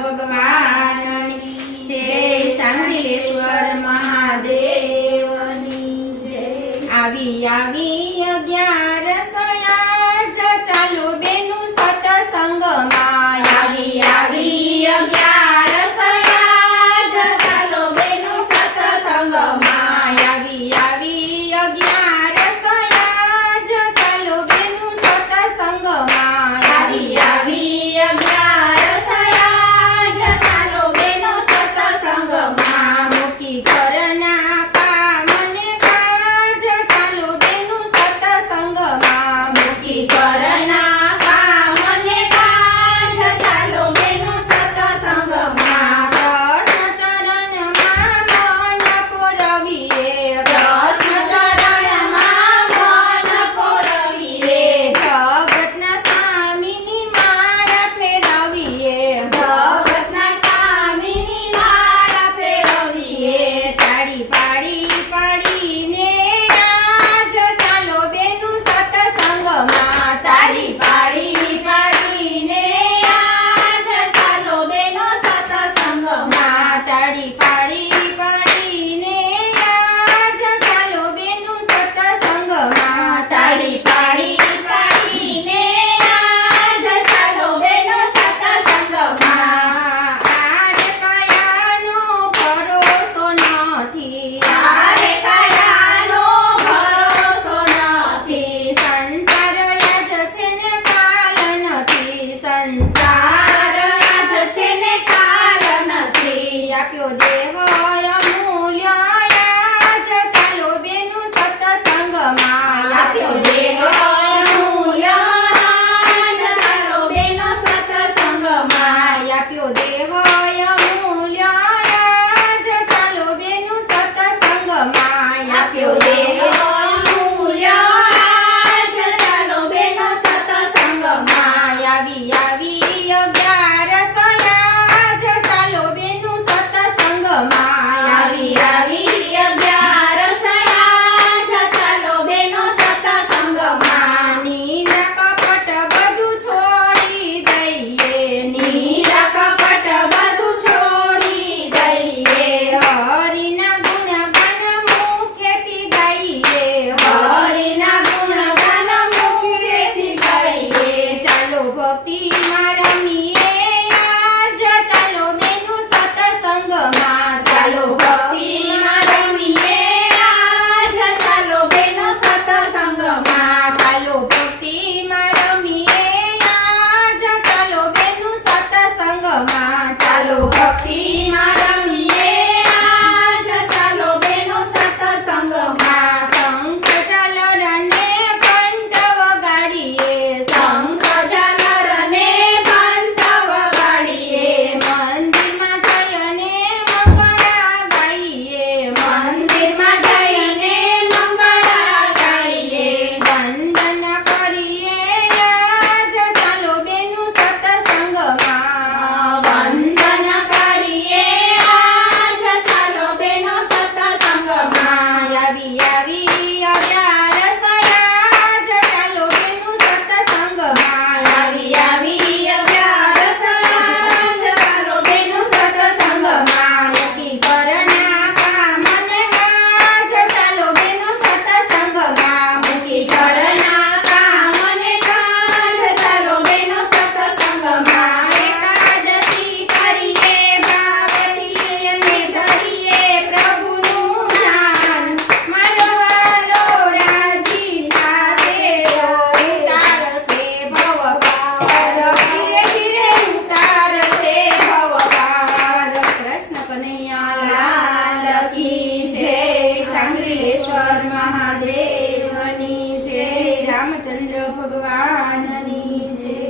ભગવાનની જય શાંતિલેશ્વર મહાદેવની જય। આવી 11 સયાજ ચાલો બેનું સત્સંગમાં। આવી 11 સયાજ ચાલો બેનું સત્સંગમાં। આવી 11 સયાજ ચાલો બેનું સત્સંગમાં। આવી 11 સયાજ ચાલો બેનું સત્સંગમાં। મૂકી ઘરના કામ ને કાજ ચાલો બેનું સત્સંગમાં। મૂકી ઘરના કામ ને કાજ ચાલો બેનું સત્સંગમાં। કૃષ્ણ ચરણમાં મન પોરવીએ। કૃષ્ણ ચરણમાં મન પોરવીએ। જગતના સ્વામીની માળા ફેરવીએ। જગતના સ્વામીની માળા ફેરવીએ। તાળી પાડી પાડીને આજ ચાલો બેનું સત્સંગમાં। તાળી પાડી પાડીને આજ ચાલો બેનું સત્સંગમાં। તાળી પાડી પાડીને આજ ચાલો બેનું સત્સંગમાં। તાળી પાડી પાડીને આજ ચાલો બેનું સત્સંગમાં। આરે કયાનો ભરોસો નથી। આરે કયાનો ભરોસો નથી। સંસાર આજ છે ને કાલ નથી। સંસાર આજ છે ને કાલ નથી। આપ્યો દેહ અમૂલ્ય આજ ચાલો બેનું સત્સંગમાં। આપ્યો દેહ અમૂલ્ય આજ ચાલો બેનું સત્સંગમાં। આપ્યો દેહ અમૂલ્ય આજ ચાલો બેનું સત્સંગમાં। આપ્યો દેહ અમૂલ્ય આજ ચાલો બેનું સત્સંગમાં। આવી 11 સયાજ ચાલો બેનું સત્સંગમાં। આવી 11 સયાજ ચાલો બેનું સત્સંગમાં। નીંદા કપટ બધું છોડી દઈએ। નીંદા કપટ બધું છોડી દઈએ। હરિના ગુણગાન મુખેથી ગાઈએ। હરિના ગુણગાન મુખેથી ગાઈએ। ચાલો ભક્તિમાં રમીએ આજ ચાલો બેનું સત્સંગમાં। ચાલો ભક્તિમાં રમીએ આજ ચાલો બેનું સત્સંગમાં। ચાલો ભક્તિમાં રમીએ આજ ચાલો બેનું સત્સંગમાં। ચાલો ભક્તિમાં રમીએ આજ ચાલો બેનું સત્સંગમાં। શંખ ઝાલર ને ઘંટ વગાડીએ। શંખ ઝાલર ને ઘંટ વગાડીએ। મંદિરમાં જઈને મંગળા ગાઈએ। મંદિરમાં જઈને મંગળા ગાઈએ। વંદન કરીએ આજ ચાલો બેનું સત્સંગમાં। વંદન કરીએ આજ ચાલો બેનું સત્સંગમાં। આવી 11 સયાજ ચાલો બેનું સત્સંગમાં। આવી 11 સયાજ ચાલો બેનું સત્સંગમાં। મૂકી ઘરના કામ ને કાજ ચાલો બેનું સત્સંગમાં। મૂકી ઘરના કામ ને કાજ ચાલો બેનું સત્સંગમાં। એકાદશી કરીએ ભાવથી અને ધરીએ પ્રભુનું ધ્યાન। મારો વાલો રાજી થાશે ઉતારશે ભવપાર। ધીરે ધીરે ઉતારશે ભવપાર। કૃષ્ણ કનૈયા લાલ કી જય। શાંતિલેશ્વર મહાદેવ।